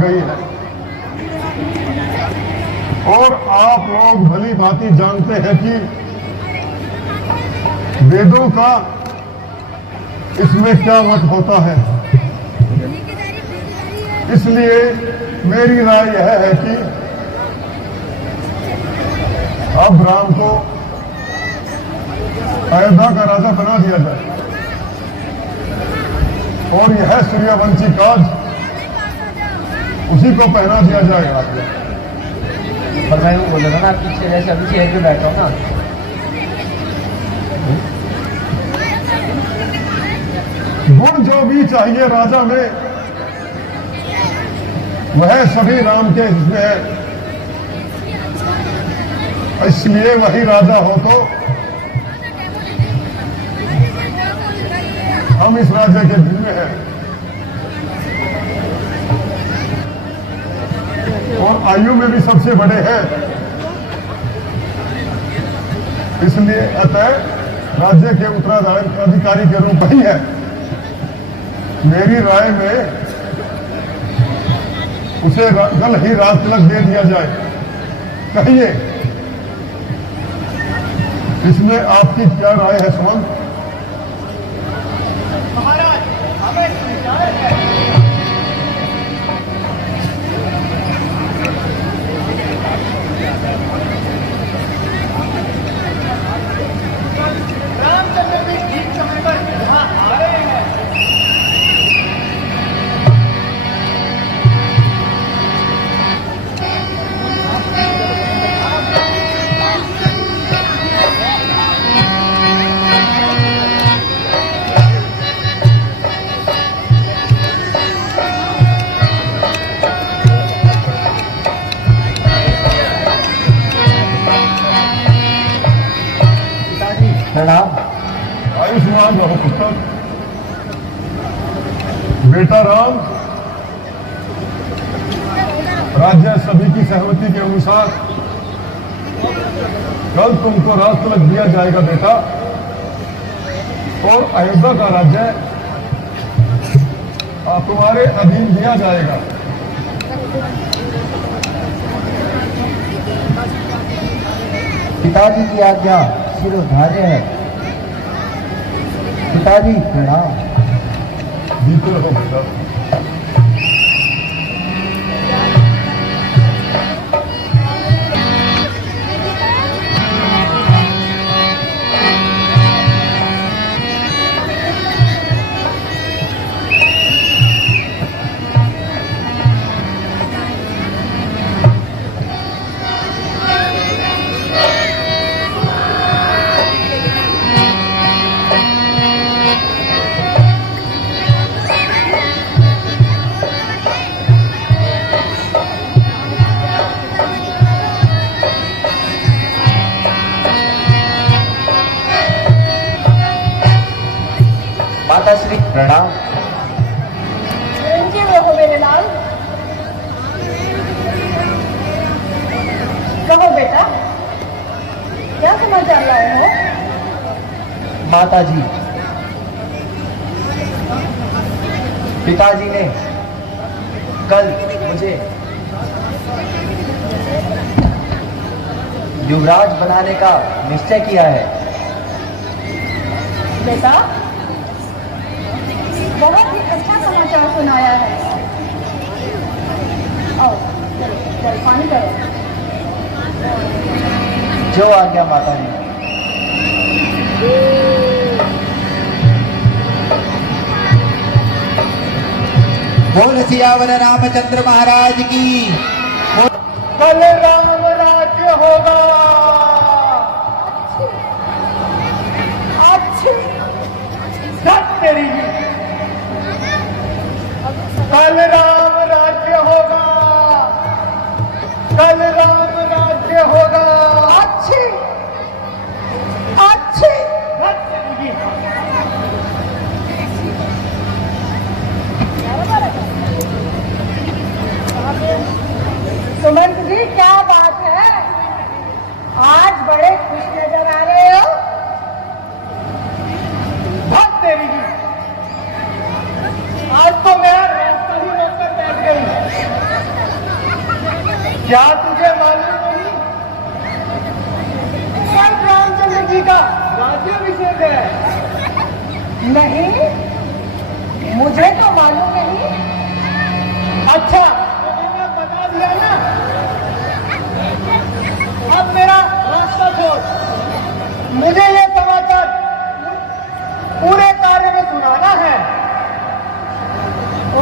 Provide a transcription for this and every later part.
गई है। और आप लोग भली भांति जानते हैं कि वेदों का इसमें क्या मत होता है। इसलिए मेरी राय यह है कि अब राम को अयोध्या का राजा बना दिया जाए और यह सूर्यवंशी ताज उसी को पहना दिया जाएगा। पर मैं बोल रहा था ना, पीछे जैसे अभी चेयर पे बैठा हूँ ना, गुण जो भी चाहिए राजा में वह सभी राम के हिस्से है। इसलिए वही राजा हो तो हम इस राज्य के दिल में हैं और आयु में भी सबसे बड़े हैं। इसलिए अतः राज्य के उत्तराधिकारी के रूप ही है। मेरी राय में उसे कल ही राज तिलक दे दिया जाए। कहिए इसमें आपकी क्या राय है सुमंत? रामचंद्र भी ठीक समय पर यहाँ आ रहे हैं। प्रणाम। आयुष्मान रहो पुत्र। बेटा राम, राज्य सभी की सहमति के अनुसार कल तुमको राज तिलक दिया जाएगा बेटा, और अयोध्या का राज्य तुम्हारे अधीन दिया जाएगा। पिताजी की आज्ञा शिरोधार्य है। पिताजी प्रणाम। जीते रहो बेटा। माता श्री प्रणाम। चिरंजीव रहो मेरे लाल। कहो बेटा, क्या समाचार लाए हो? माता जी, पिताजी ने कल मुझे युवराज बनाने का निश्चय किया है। बेटा, बहुत ही अच्छा समाचार सुनाया है। आओ, चल पानी करो। जो आज्ञा माता जी। बोल सियावर रामचंद्र महाराज की। कल राम राज्य होगा। अच्छी सत तेरी जी। कल राम राज्य होगा। कल राम राज्य होगा। अच्छी अच्छी सत तेरी जी। सुमंत जी, क्या बात है? आज बड़े खुश नजर आ रहे हो। सत तेरी जी। आज तो मेरा रास्ता ही रोक कर बैठ गई। क्या तुझे मालूम नहीं? कल रामचंद्र जी का राज्याभिषेक है। नहीं, मुझे तो मालूम नहीं। अच्छा, तो मैंने बता दिया ना। अब मेरा रास्ता छोड़, मुझे ये समाचार पूरे कार्य में सुनाना है।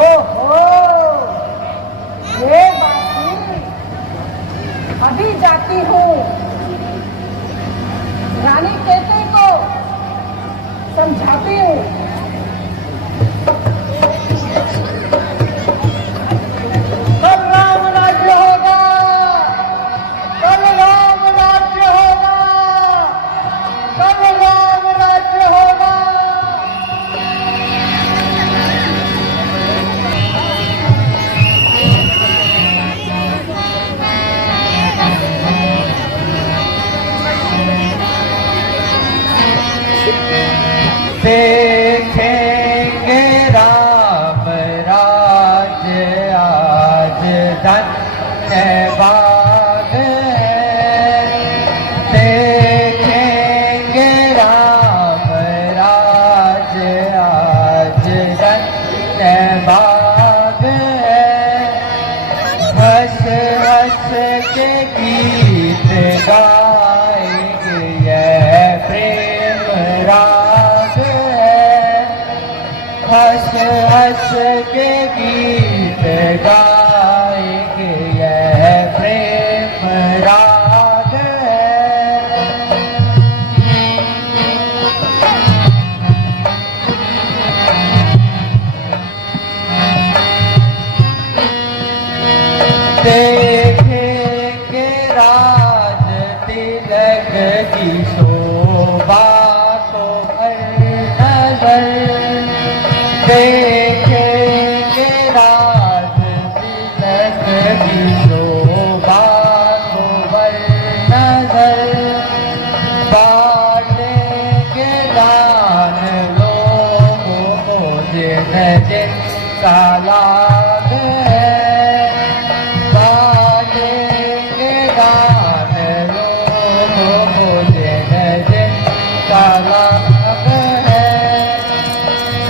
ओहो, ये बात थी। अभी जाती हूँ, रानी केतकी को समझाती हूँ। कल राम राज्य होगा, कल राम राज्य होगा, कल राम राज्य होगा। देखेंगे राम राज्य आज धन्य बाग है। देखेंगे राम राज्य आज धन्य बाग है। हंस हंस के गीत गाएंगे यह प्रेम राग है। हंस हंस के गीत गाएंगे यह प्रेम राग है। देखेंगे राज तिलक की शोभा को हर नजर। देखेंगे राज तिलक की शोभा को हर नजर। बांटेंगे दान लोगों को जिन जिनका लाभ है। बांटेंगे दान लोगों को जिन जिनका लाभ है।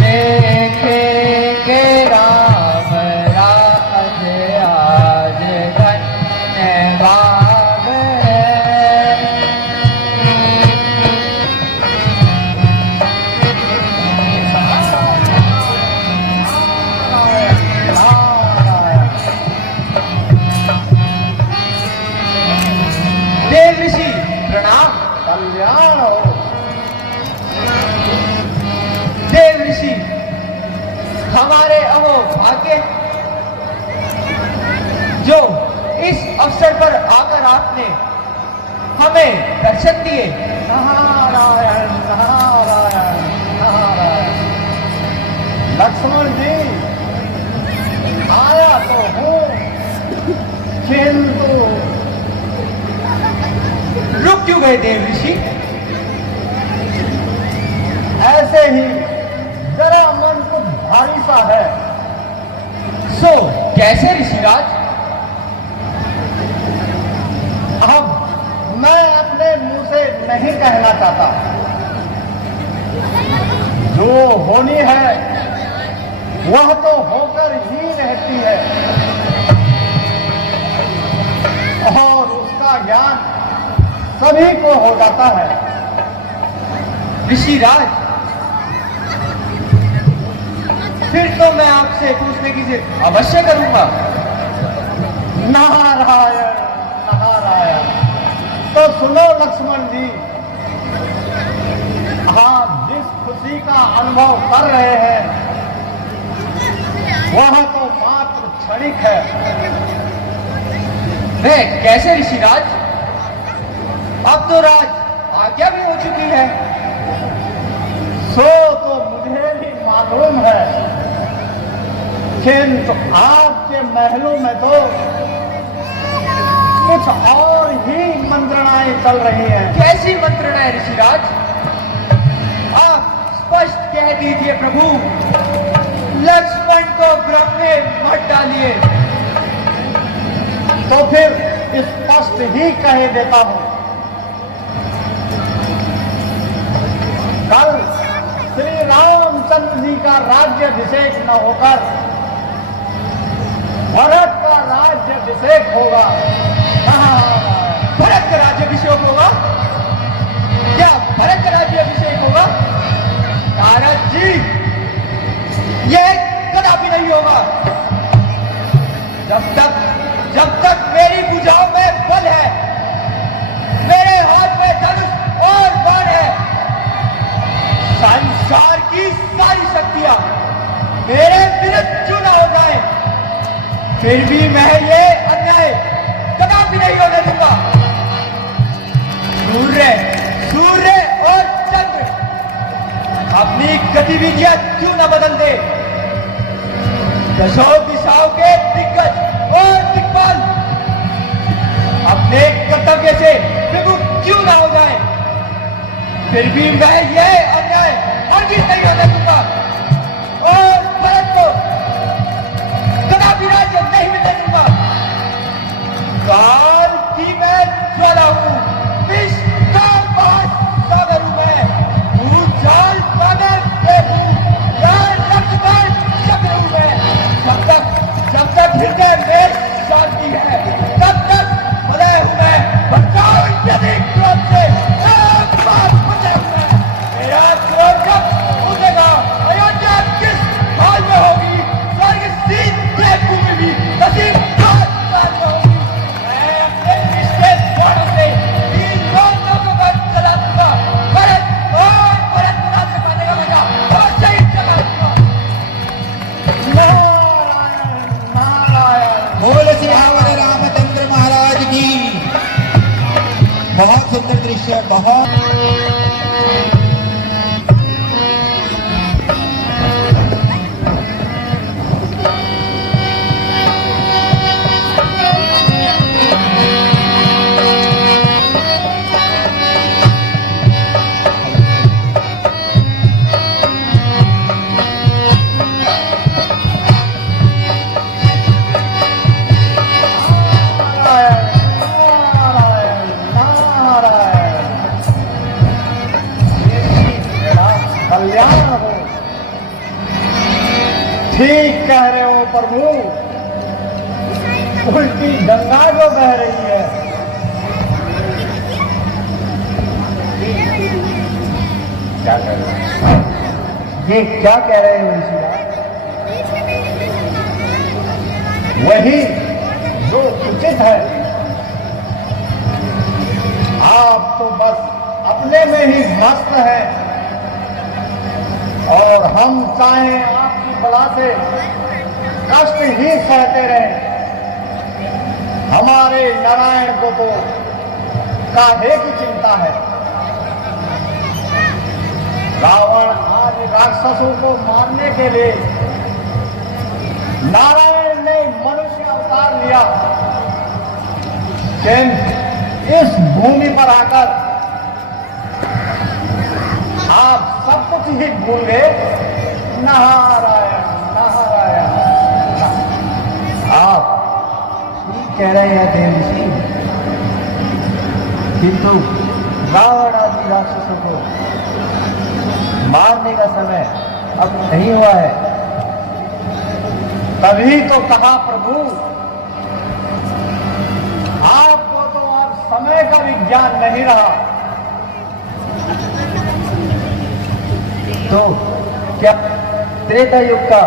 देखेंगे राम राज्य आज धन्य बाग है। देव ऋषि प्रणाम। कल्याण हो। देव ऋषि, हमारे अहो भाग्य जो इस अवसर पर आकर आपने हमें दर्शन दिए। नारायण नारायण नारायण। लक्ष्मण जी, आया तो हूँ, किंतु रुक क्यों गए देव ऋषि? ऐसे ही जरा मन कुछ भारी सा है। सो कैसे ऋषिराज? अब मैं अपने मुंह से नहीं कहना चाहता। जो होनी है वह तो होकर ही रहती है, और उसका ज्ञान सभी को हो जाता है। ऋषिराज, फिर तो मैं आपसे पूछने की जिद अवश्य करूंगा। नारायण नारायण। तो सुनो लक्ष्मण जी, आप जिस खुशी का अनुभव कर रहे हैं वह तो मात्र क्षणिक है। वह कैसे ऋषिराज? अब तो राज आज्ञा भी हो चुकी है। सो तो मुझे भी मालूम है, किंतु आपके महलों में तो कुछ और ही मंत्रणाएं चल रही हैं। कैसी मंत्रणाएं ऋषिराज? आप स्पष्ट कह दीजिए प्रभु। लक्ष्मण को भ्रम में मत डालिए। तो फिर स्पष्ट ही कह देता हूं, कल श्री रामचंद्र जी का राज्याभिषेक न होकर भरत का राज्याभिषेक होगा। भरत का राज्याभिषेक होगा? क्या भरत का राज्याभिषेक होगा? नारद जी, यह कदापि नहीं होगा। जब तक मेरी भुजाओं में बल है, मेरे हाथ में धनुष और बाण है, संसार की सारी शक्तियां मेरे विरुद्ध क्यों न हो जाए, फिर भी मैं ये अन्याय कदापि नहीं होने दूंगा। सूर्य और चंद्र अपनी गतिविधियां क्यों न बदल दे, दशों दिशाओं के दिग्गज और दिक्पाल अपने कर्तव्य से विमुख क्यों न हो जाए, फिर भी मैं यह अन्याय हरगिज नहीं होने दूंगा और भारत को कदापि राज्य नहीं मिलने दूंगा। काल की मैं ज्वाला हूं, विष का सागर हूं मैं, भूचाल सागर के रक्तदान चक्र हूं मैं। जब तक हृदय में शांति है, तब तक भले हूं मैं। बचाओ यदि क्रोध से, एक बात बचा हूं मैं। मेरा क्रोध जब उठेगा, अयोध्या किस हाल में होगी, स्वर्ग सीधे भूमि भी नसीब काल में होगी। मैं अपने रिश्ते जोड़ों से इन दोनों को बंद करा दूंगा। भरत राज्य पाने का मजा अवश्य ही चला दूंगा। बोल सियावर रामचंद्र महाराज की। बहुत सुंदर दृश्य, बहुत कल्याण हो। ठीक कह रहे हो प्रभु, उल्टी गंगा जो बह रही है। क्या कह रहे हो? ये क्या कह रहे हो ऋषिराज? वही जो उचित है। आप तो बस अपने में ही मस्त है और हम चाहें आपकी बला से कष्ट ही सहते रहें। हमारे नारायण को तो काहे की चिंता है। रावण आदि राक्षसों को मारने के लिए नारायण ने मनुष्य अवतार लिया, किंतु इस भूमि पर आकर आप सब कुछ ही भूल गए। नारायण नारायण। आप ठीक कह रहे हैं देव ऋषि, किंतु रावण आदि राक्षसों को मारने का समय अब नहीं हुआ है। तभी तो कहा प्रभु, आपको तो अब समय का विज्ञान नहीं रहा। तो क्या त्रेता युग का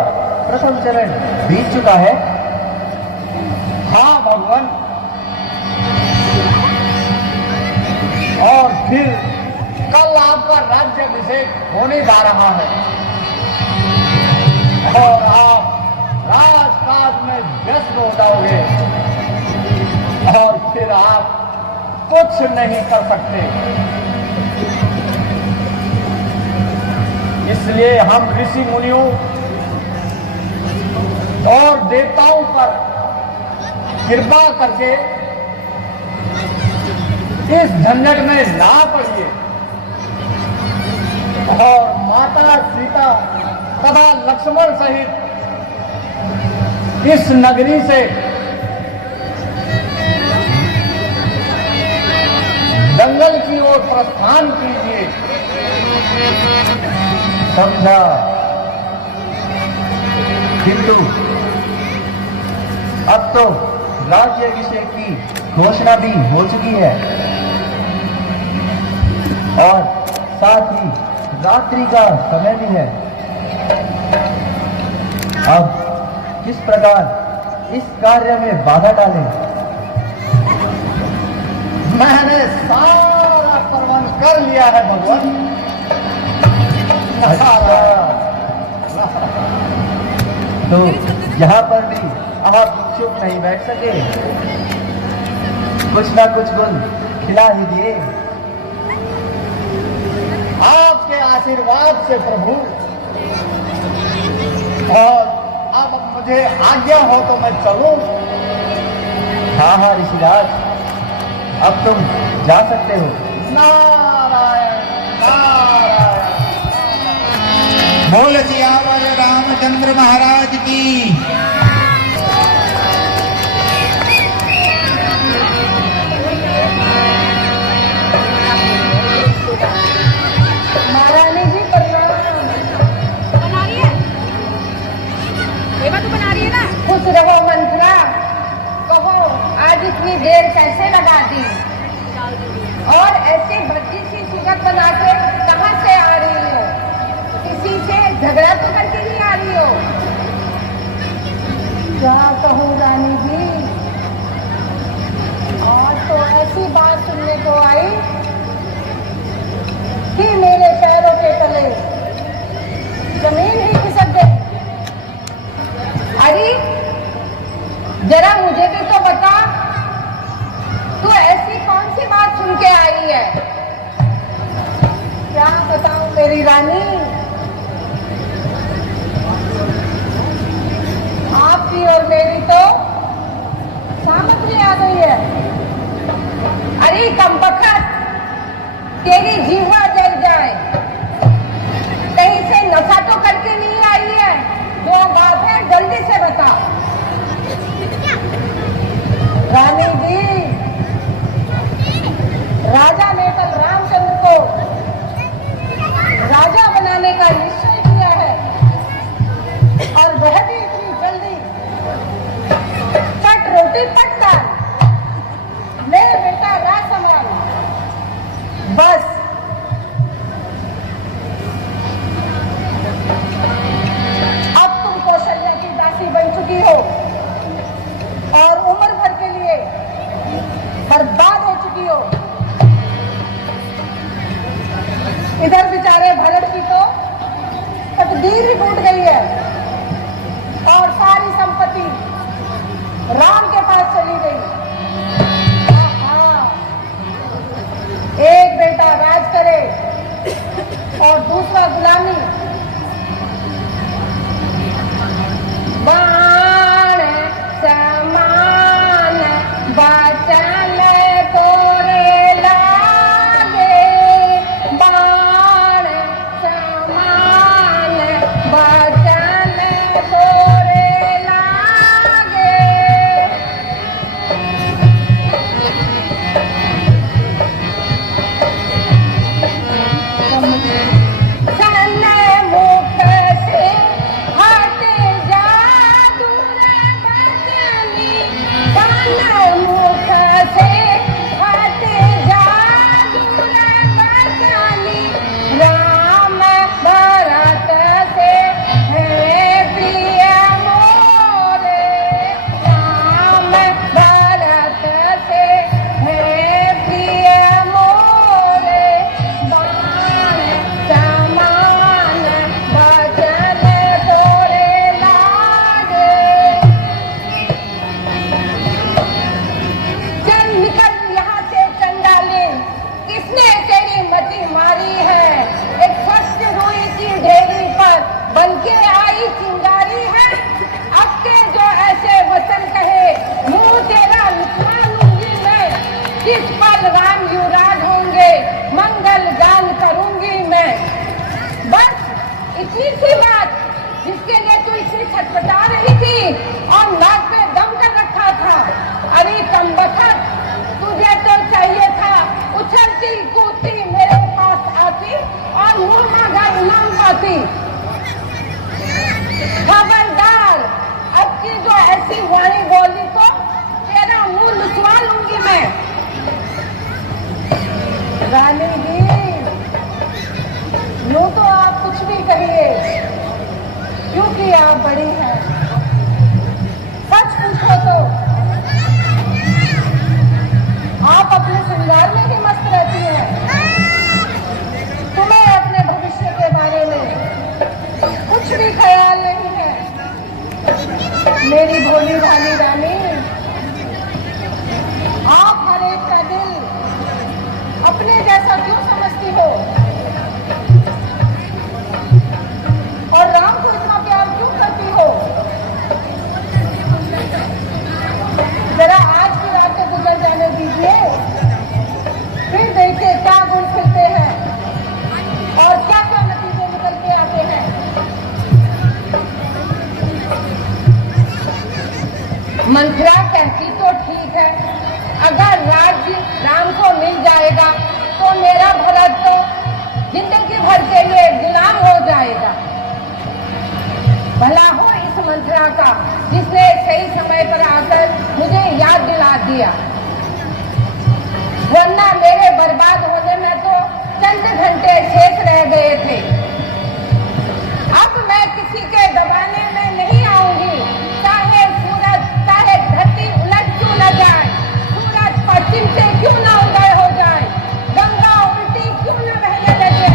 प्रथम चरण बीत चुका है? हाँ भगवान, और फिर कल आपका राज्याभिषेक होने जा रहा है और आप राजकाज में व्यस्त हो जाओगे और फिर आप कुछ नहीं कर सकते। इसलिए हम ऋषि मुनियों और देवताओं पर कृपा करके इस झंझट में ना पड़िए और माता सीता तथा लक्ष्मण सहित इस नगरी से जंगल की ओर प्रस्थान कीजिए। समझा? किंतु अब तो राज्याभिषेक की घोषणा भी हो चुकी है और साथ ही रात्रि का समय भी है। अब किस प्रकार इस कार्य में बाधा डालें? मैंने सारा प्रबंध कर लिया है भगवान। तो यहाँ पर भी आप चुप नहीं बैठ सके, कुछ ना कुछ गुण खिला ही दिए। आपके आशीर्वाद से प्रभु, और अब मुझे आज्ञा हो तो मैं चलूं। हाँ हाँ ऋषिराज, अब तुम जा सकते हो। नारायण नारायण। बोल सियावर रामचंद्र महाराज की। महारानी जी प्रणाम। बना रही है एवा, तो बना रही है ना। खुश रहो मंत्रा। कहो आज इतनी देर कैसे लगा दी, और ऐसी भद्दी सी सूरत बना के कहाँ से आ रही हो? किसी से झगड़ा तो करके नहीं आ रही हो? क्या कहूँ रानी जी, आज तो ऐसी बात सुनने को आई कि मेरे पैरों के तले जमीन ही खिसक गई। अरे जरा मुझे भी तो बता, तू ऐसी कौन सी बात सुन के आई है? क्या बताऊं मेरी रानी, आपकी और मेरी तो सामग्री आ गई है। अरे कमबख्त, तेरी जीवा जल जाए, कहीं से नशा तो करके नहीं आई है? जो बात है जल्दी से बता। रानी जी, राजा ने कल रामचंद्र को राजा बनाने का निश्चय किया है, और वह भी इतनी जल्दी। पट रोटी पट दाल, ले बेटा राज संभाल। बस अब तुम कौशल्या की दासी बन चुकी हो और उम्र भर के लिए बर्बाद हो चुकी हो। इधर बेचारे भरत की तो तकदीर ही टूट गई है और सारी संपत्ति राम के पास चली गई। एक बेटा राज करे और दूसरा गुलामी। बाण समान बचन तोरे लागे, बाण समान बचन तोरे लागे। सन मुख से हट जा दूर बचनी, सन मुख से हट जा दूर बचनी। राम भरत से है प्रिय मोरे, राम भरत से है प्रिय मोरे। बाण समान बचन तोरे लागे। चल निकल यहाँ से चंडाली, किसने तेरी मति मारी है? एक फर्स्ट रुई की ढेरी पर बनके आई चिंगारी है। अब के जो ऐसे वचन कहे, मुंह तेरा निकला लूंगी मैं। किस पल राम युवराज होंगे, मंगल गान करूंगी मैं। बस इतनी सी बात, जिसके लिए तू इतनी छटपटा रही थी और नाक पे दम कर रखा था। अरे कमबख्त, तुझे तो चाहिए था उछल मती। खबरदार, अब की जो ऐसी वाणी बोली तो तेरा मुंह लुचवा लूंगी मैं। रानी जी, यूं तो आप कुछ भी कहिए, क्योंकि आप बड़ी हैं। सच पूछो तो आप अपने श्रृंगार में ही मस्त रहती हैं। तुम्हें अपने भविष्य के बारे में कुछ भी ख्याल नहीं है। मेरी भोली भाली रानी, आप हर एक का दिल अपने जैसा क्यों समझती हो, और राम को इतना प्यार क्यों करती हो? जरा आज की रातें गुजर जाने दीजिए, फिर देखिए क्या गुण खिलते हैं और क्या क्या नतीजे निकल के आते हैं। मंथरा कहती तो ठीक है, अगर राज्य राम को मिल जाएगा तो मेरा भरत तो जिंदगी भर के लिए गुलाम हो जाएगा। भला हो इस मंथरा का जिसने सही समय पर आकर मुझे याद दिला दिया, वरना मेरे बर्बाद होने में तो चंद घंटे शेष रह गए थे। अब मैं किसी के दबाने में नहीं आऊंगी, चाहे सूरज चाहे धरती उलट क्यों न जाए, सूरज पश्चिम से क्यों न उदय हो जाए, गंगा उल्टी क्यों न बहने लगे,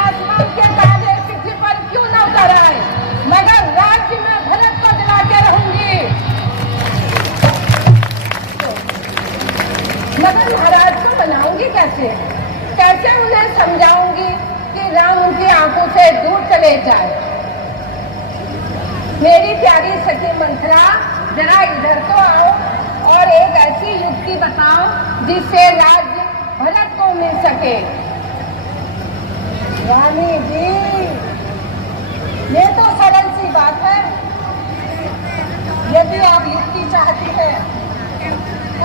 आसमान के तारे पृथ्वी पर क्यों न उतर आए, मगर राज्य में भरत को दिला के रहूंगी। मगर महाराज को बनाऊंगी कैसे? कैसे उन्हें समझाऊंगी कि राम उनकी आंखों से दूर चले जाए? मेरी प्यारी सखी मंथरा, जरा इधर तो आओ और एक ऐसी युक्ति बताओ जिससे राज्य भरत को मिल सके। रानी जी, ये तो सरल सी बात है। यदि आप युक्ति चाहती है,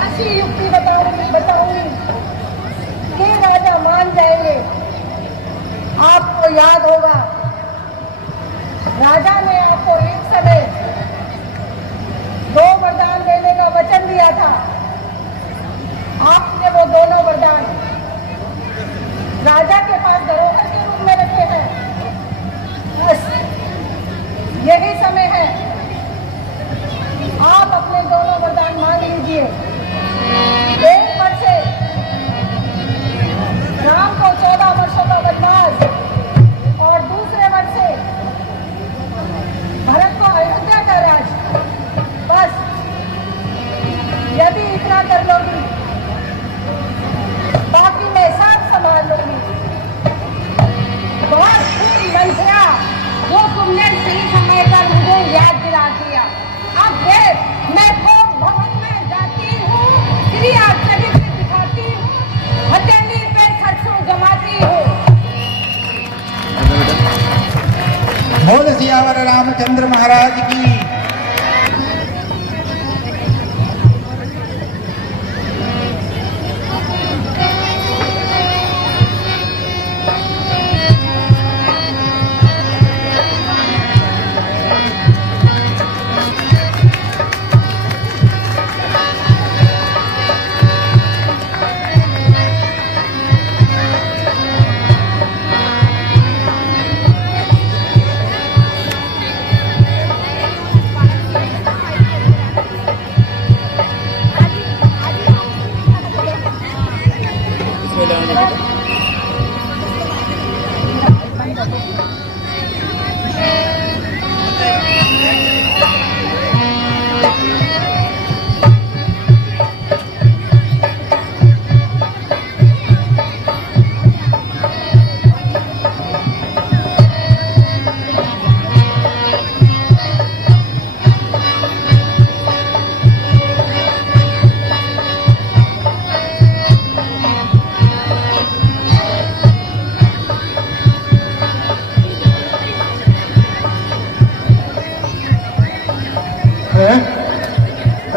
ऐसी युक्ति बताऊंगी कि राजा मान जाएंगे। आपको याद होगा, राजा ने आपको एक समय 2 वरदान देने का वचन दिया था। आपने वो दोनों वरदान राजा के पास धरोहर के रूप में रखे हैं। बस यही समय है, आप अपने दोनों वरदान मांग लीजिए। एक वर से राम को 14 वर्षों का वनवास, और दूसरे वर से भरत को अयोध्या का राज। बस यदि इतना कर लोगी, बाकी मैं सब संभाल लूंगी। बहुत खूब मंथरा, वो तुमने सही समय पर मुझे याद दिला दिया। अब देख, मैं भोग भवन में जाती हूँ, क्रिया चरित्र दिखाती हूँ, हथेली पे सरसों जमाती हूँ। बोल सियावर रामचंद्र महाराज की।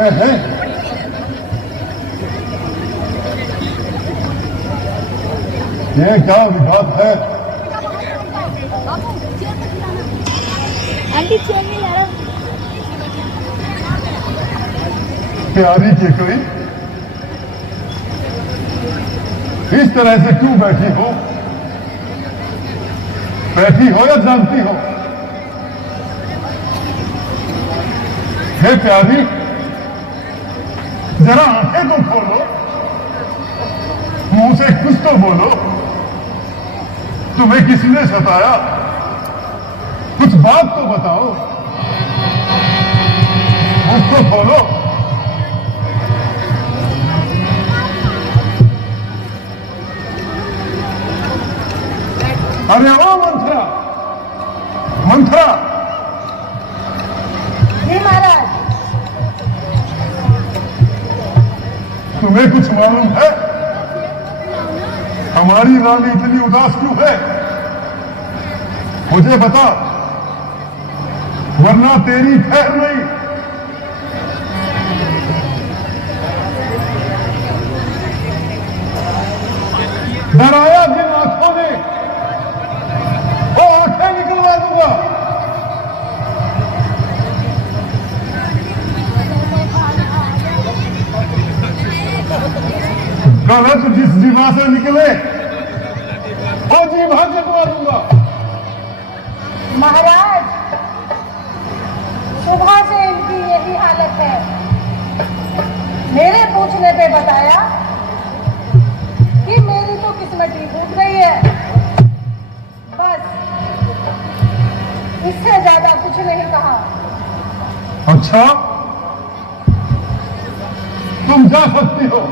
है। ये क्या विघात है? आंटी चेन नहीं ला रहा। प्यारी के कोई इस तरह से क्यों बैठी हो? बैठी हो या जानती हो? हे प्यारी, जरा आंखें तो खोलो, मुंह से कुछ तो बोलो। तुम्हें किसने सताया? कुछ बात तो बताओ, मुंह तो खोलो। अरे ओ मंथरा, मंथरा! जी महाराज। तुम्हें कुछ मालूम है हमारी रानी इतनी उदास क्यों है? मुझे बता, वरना तेरी खैर नहीं। डराया जिन आंखों ने, वो आंखें निकलवा दूंगा। गलत जिस जीवा से निकले वो जीवा जगवा दूंगा। महाराज, सुबह से इनकी यही हालत है। मेरे पूछने पे बताया कि मेरी तो किस्मत ही फूट गई है। बस, इससे ज्यादा कुछ नहीं कहा। अच्छा, तुम जा सकती हो।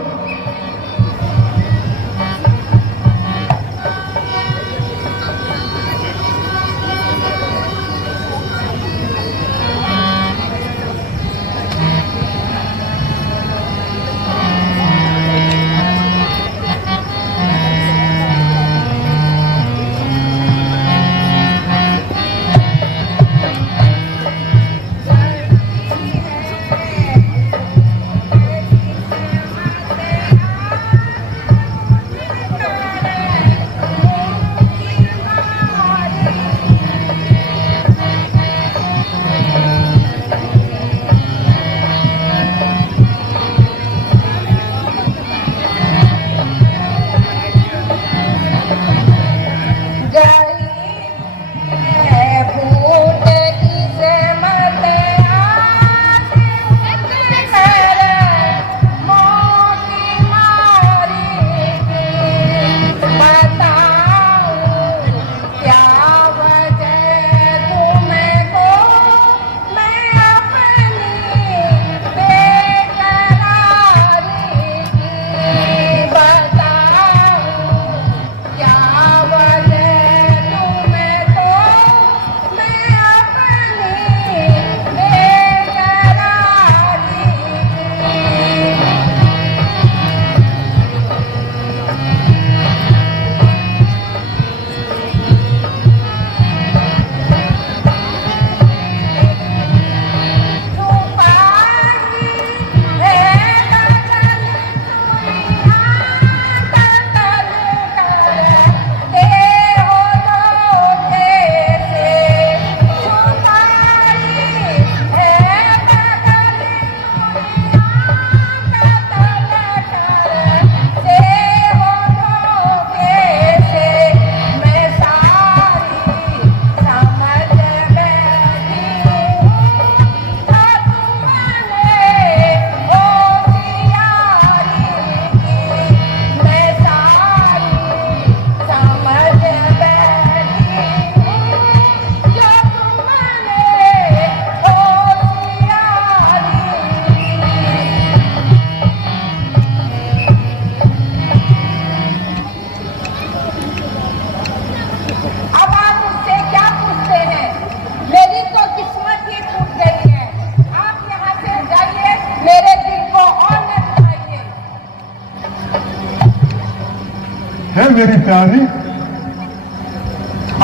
है मेरी प्यारी,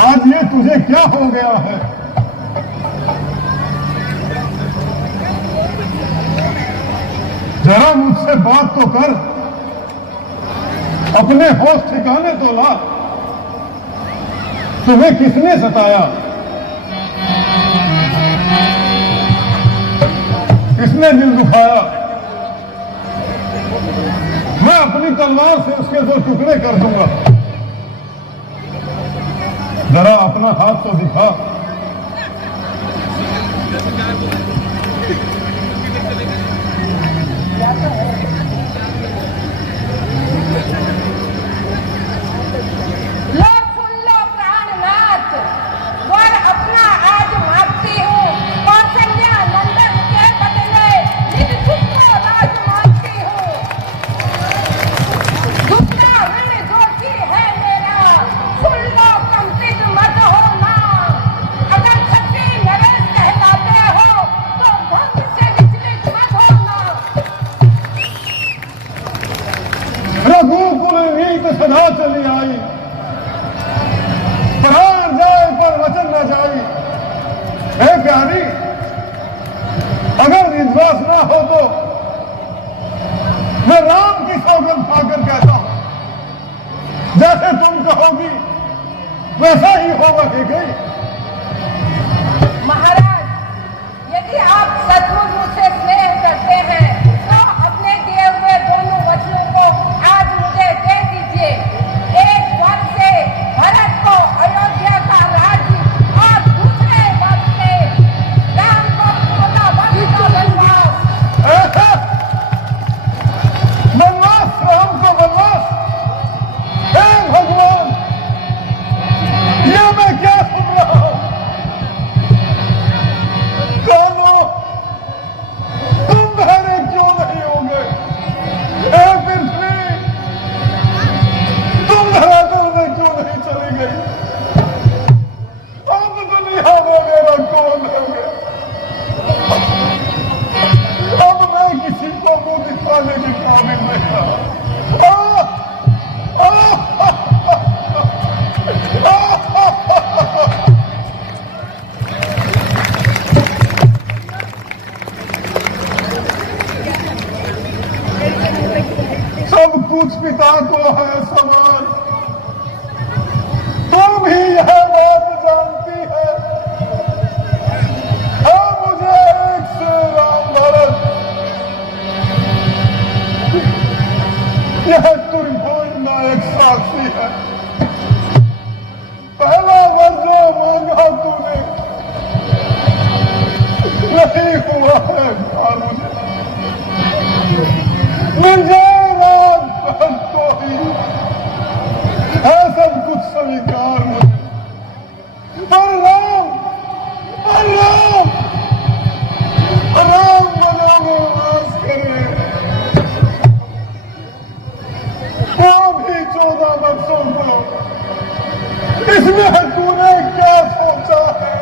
आज ये तुझे क्या हो गया है? जरा मुझसे बात तो कर, अपने होश ठिकाने तो ला। तुम्हें किसने सताया? इसने दिल दुखाया, मैं अपनी तलवार से उसके 2 टुकड़े कर दूंगा। जरा अपना हाथ तो दिखा। लो सुन लो प्राणनाथ, वर अपना आज मांगती हूँ, कौशल्या नंदन के बदले निज को राज मांगती हूँ। दूसरा ऋण दोषी है मेरा, सुन लो कंपित मत होना। अगर सच्ची नरेश कहलाते हो तो धर्म से विचलित मत होना। रघुकुल रीत सदा चली आई, प्राण जाए पर वचन न जाई। हे प्यारी, अगर विश्वास ना हो तो मैं राम की सौगंध खाकर कहता हूं, जैसे तुम कहोगी वैसा ही होगा। ठीक है महाराज, यदि आप सचमुच मुझसे स्नेह करते हैं तो अपने दिए हुए दोनों वचनों को आज मुझे दे दीजिए। एक वर्ष से भरत को अयोध्या का राज्य और दूसरे वर्ष से राम को 14 वर्ष का वनवास। वनवास, राम को वनवास। हे भगवान, ये मैं क्या सुन रहा हूं? कानों, तुम बहरे क्यों नहीं होंगे? हे पृथ्वी, तुम धरातल में क्यों नहीं चली गई? अब दुनिया में मेरा कौन होंगे? अब मैं किसी को मुंह दिखाने के काबिल नहीं रहा। सब कुछ पिता को है समान, तुम भी यह बात जानती है। मुझे एक से राम भरत, यह तुरभुज नायक साक्षी है। पहला वर जो मांगा तूने नहीं हुआ है, मुझे मिल जाए राम भरत को ही है सब कुछ स्वीकार मुझे। पर राम, पर राम, राम मनों वास करे, वो भी 14 वर्षों को। इसमें तूने क्या सोचा है?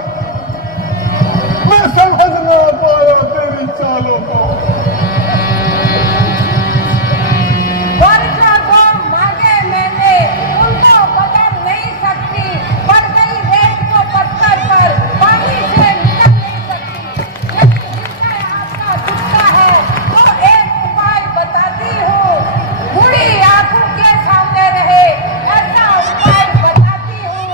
मैं समझ ना पाया तेरी चालों को। वर जो मांगे मैंने उनको बदल नहीं सकती, पर गई रेत को पत्थर पर पानी से निकल नहीं सकती। यदि हृदय आपका दुखता है तो एक उपाय बताती हूँ, बूढ़ी आंखों के सामने रहे ऐसा उपाय बताती हूँ।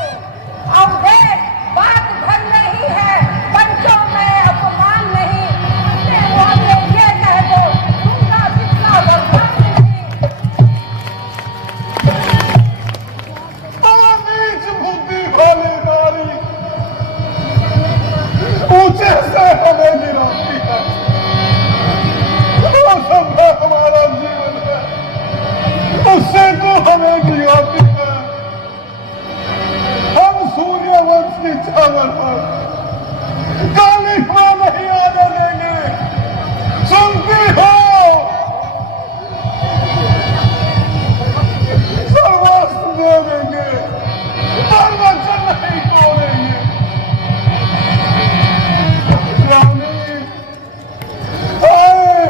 अवधेश, बात घर नहीं है, पंचों में अपमान नहीं। अपने वाले ये कह दो, दूंगा पिछला वरदान नहीं। नीच बुद्धि वाली नारी ऊंचे से हमें गिराती है। असंभव हमारा जीवन है, उससे तो हमें गिराती है। हम सूर्यवंश की चावल पर कालिमा नहीं आने देंगे। सुनती हो? सर्वस्व दे देंगे, पर वचन नहीं तोड़ेंगे। रानी, आए,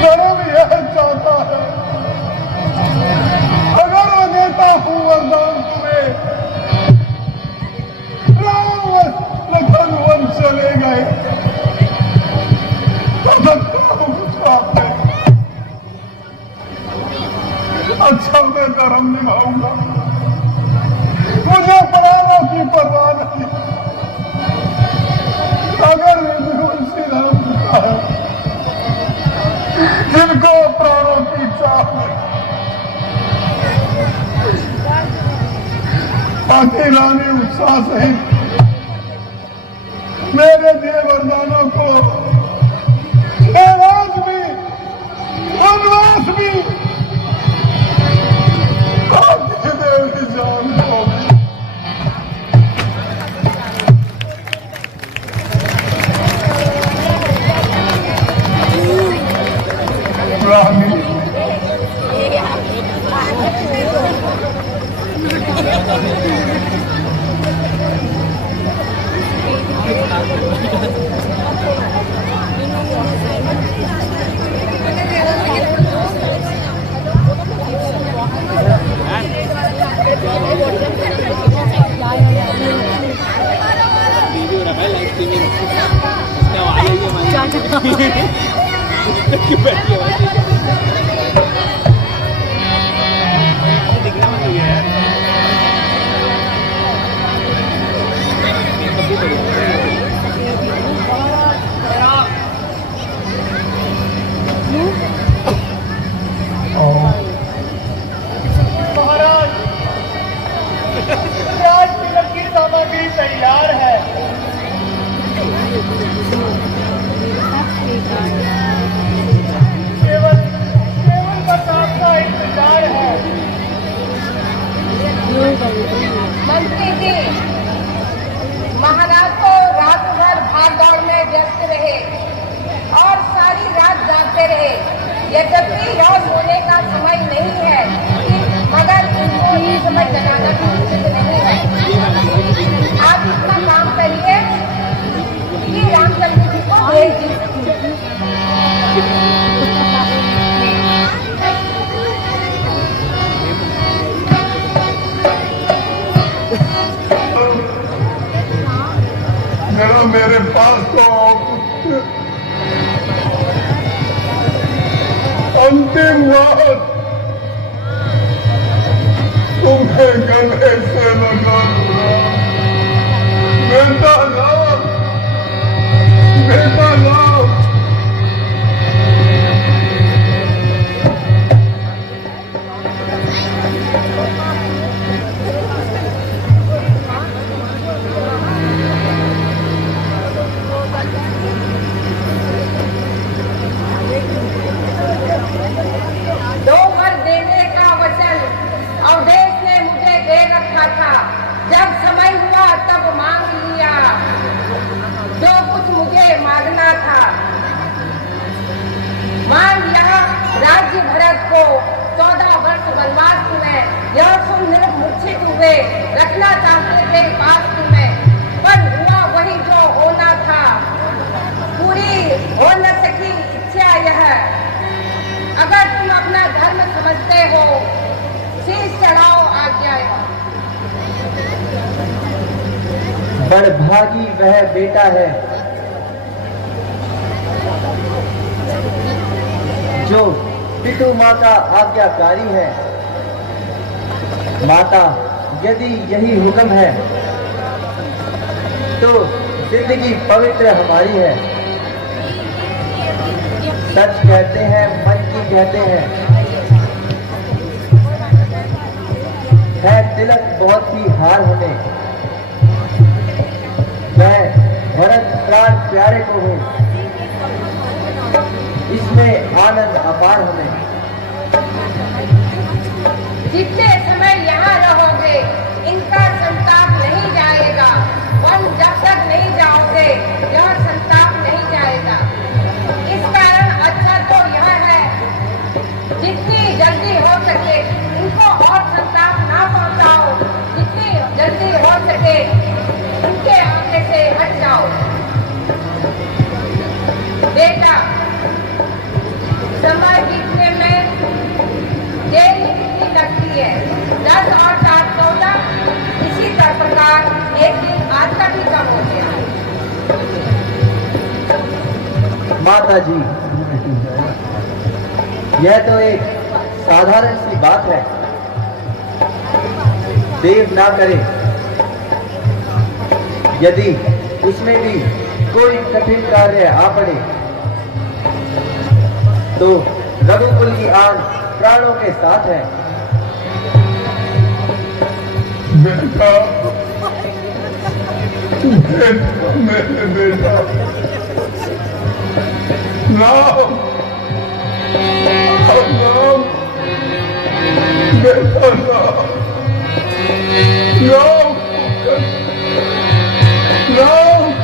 धर्म यह चाहता है, अगर मैं देता हूं वरदान तुम्हें, राम लखन वन चले गए तो लगता हूं कुछ आपने। अच्छा मैं धर्म निभाऊंगा, मुझे प्राणों की परवाह साथी रानी उत्साह सहित मेरे दिए वरदानों को एवाज भी अनवास भी आपके देव की जान को रानी राज तिलक की सामग्री तैयार है। केवल बस आपका इंतजार है। मंत्री जी, महाराज तो रात भर भाग दौड़ में व्यस्त रहे और सारी रात जागते रहे। यद्यपि यह सोने का समय नहीं है, मगर इनको ये समय जगाना भी उचित नहीं है। आप इतना काम करिए कि रामचंद्र जी को भेज दीजिए। मेरे पास तो अंतिम बात तुम्हें गले से लगा बेटा लाओ, बेटा लाओ। दो वर देने का वचन अवधेश ने मुझे दे रखा था। जब समय हुआ तब मांग लिया जो कुछ मुझे मांगना था। मान लिया राज्य भरत को 14 वर्ष वनवास में यह सुन मूर्छित हुए रखना चाहते थे पास में, पर हुआ वही जो होना था। पूरी हो न सकी इच्छा यह। अगर तुम अपना धर्म समझते हो शीश चढ़ाओ आज्ञा। बड़भागी वह बेटा है जो पितु माँ का आज्ञाकारी है। माता, यदि यही हुक्म है तो जिंदगी पवित्र हमारी है। सच कहते हैं, मन की कहते हैं। है तिलक बहुत ही हार हमें, मैं भरत प्राण प्यारे को हूँ, इसमें आनंद अपार हमें। जितने समय यहाँ रहोगे इनका संताप नहीं जाएगा। वन जब तक नहीं जाओगे यह संताप नहीं जाएगा। इस कारण अच्छा तो यह है जितनी जल्दी हो सके इनको और संताप ना पहुंचाओ। जितनी जल्दी हो सके उनके आगे से हट जाओ। बेटा, समय बीतने में देरी कितनी लगती है? 10 और 7 14। इसी प्रकार एक दिन आज तक ही कम हो गया। माता जी, यह तो एक साधारण सी बात है। देव ना करे, यदि उसमें भी कोई कठिन कार्य आ पड़े तो रघुकुल की आन प्राणों के साथ है। बेटा, मेरे बेटा राम, राम, बेटा राम, राम, राम।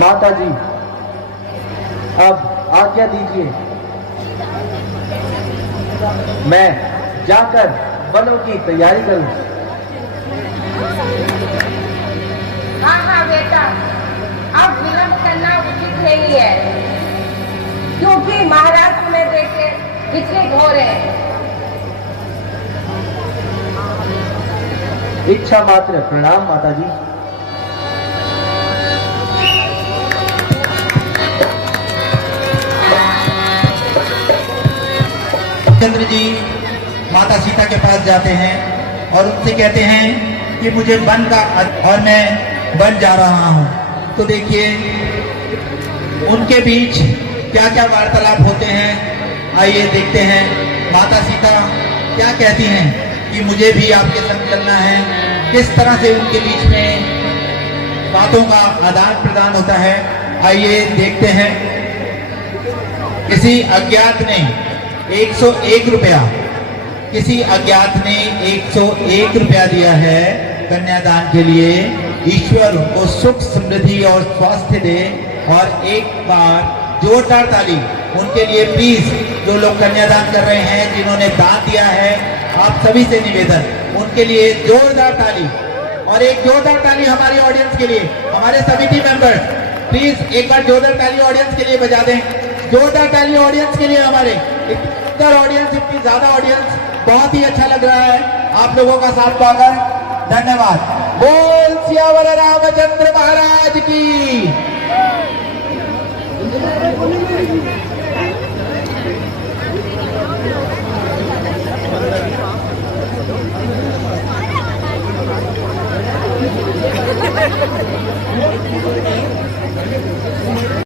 माता जी, अब आज्ञा दीजिए, मैं जाकर बलों की तैयारी करूं। हाँ हाँ बेटा, अब विलंब करना उचित नहीं है, क्योंकि महाराज तुम्हें देख के विचलित हो रहे हैं। इच्छा मात्र प्रणाम माता जी। चंद्र जी माता सीता के पास जाते हैं और उनसे कहते हैं कि मुझे वन का और मैं वन जा रहा हूं। तो देखिए उनके बीच क्या क्या वार्तालाप होते हैं, आइए देखते हैं माता सीता क्या कहती हैं कि मुझे भी आपके संग चलना है। किस तरह से उनके बीच में बातों का आदान प्रदान होता है, आइए देखते हैं। किसी अज्ञात ने 101 रुपया, किसी अज्ञात ने 101 रुपया दिया है कन्यादान के लिए। ईश्वर को सुख समृद्धि और स्वास्थ्य दे। और एक बार जोरदार ताली उनके लिए प्लीज, जो लोग कन्यादान कर रहे हैं, जिन्होंने दान दिया है, आप सभी से निवेदन, उनके लिए जोरदार ताली। और एक जोरदार ताली हमारी ऑडियंस के लिए, हमारे समिति मेंबर्स प्लीज एक बार जोरदार ताली ऑडियंस के लिए बजा दें। जोरदार ताली ऑडियंस के लिए, हमारे इतना ऑडियंस, इतनी ज्यादा ऑडियंस, बहुत ही अच्छा लग रहा है आप लोगों का साथ पाकर। धन्यवाद। बोल सियावर रामचंद्र महाराज की।